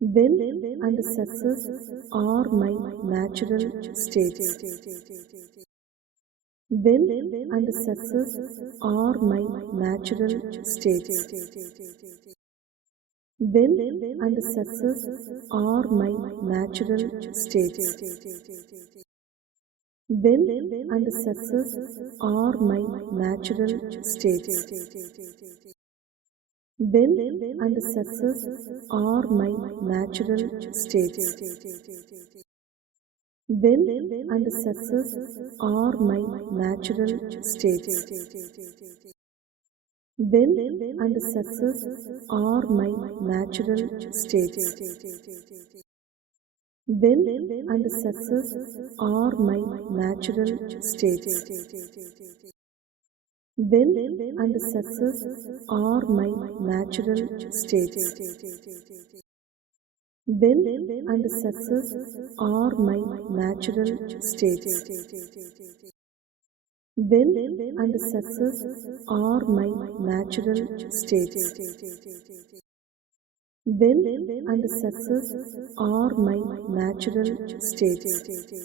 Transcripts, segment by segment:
Wealth and success are my natural states. Wealth and success are my natural states. Wealth and success are my natural states. Wealth and success are my natural states. Wealth and success are my natural states. Wealth and success are my natural states. Wealth and success are my natural states. Wealth and success are my natural states. Wealth and success are my natural states. Wealth and success are my natural states. Wealth and success are my natural states. Wealth and success are my natural states.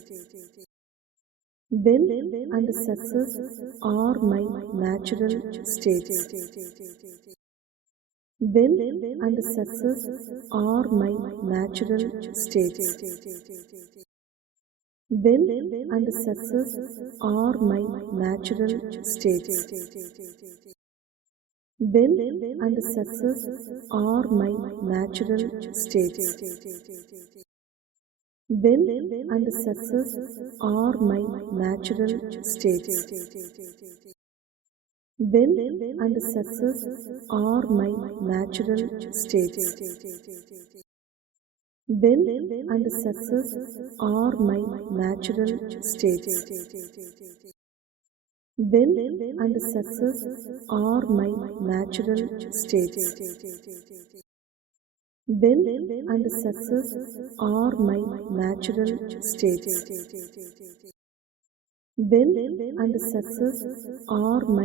Wealth and success are my natural states. Wealth and success are my natural states. Wealth and success are my natural states. Wealth and success are my natural states. Wealth and success are my natural states. Wealth and success are my natural states. Wealth and success are my natural states. Wealth and success are my natural states. Wealth and success are my natural states. Wealth and success are my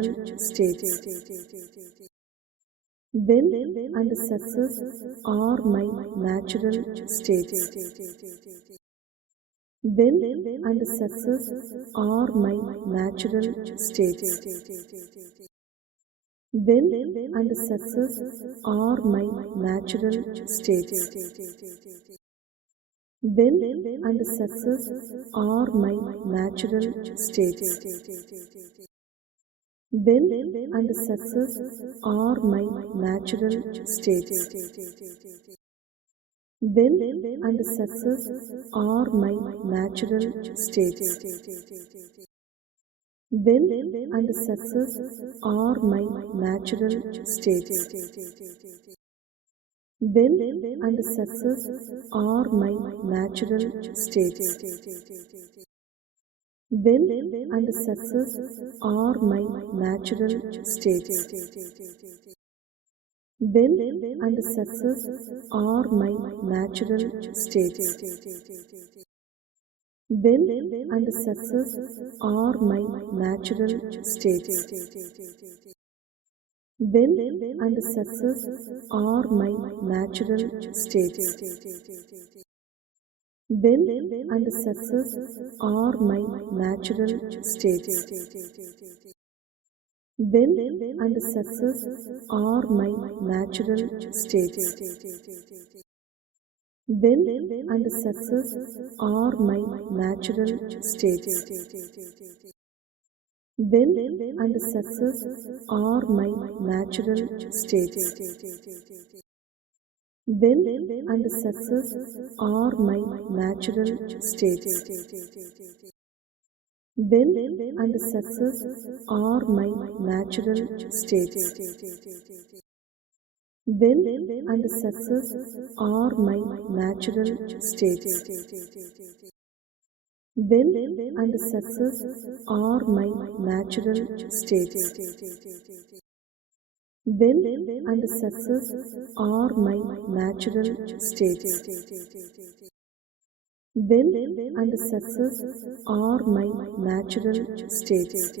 natural states. Wealth and success are my natural states. Wealth and success are my natural states. Wealth and success are my natural states. Wealth and success are my natural states. Wealth and success are my natural states. Wealth and success are my natural states. Wealth and success are my natural states. Wealth and success are my natural states. Wealth and success are my natural states. Wealth and success are my natural states. Wealth and success are my natural states. Wealth and success are my natural states. Wealth and success are my natural states. Wealth and success are my natural states. Wealth and success are my natural states. Wealth and success are my natural states. Wealth and success are my natural states. Wealth and success are my natural states. Wealth and success are my natural states. Wealth and success are my natural states. Wealth and success are my natural states. Wealth and success are my natural states.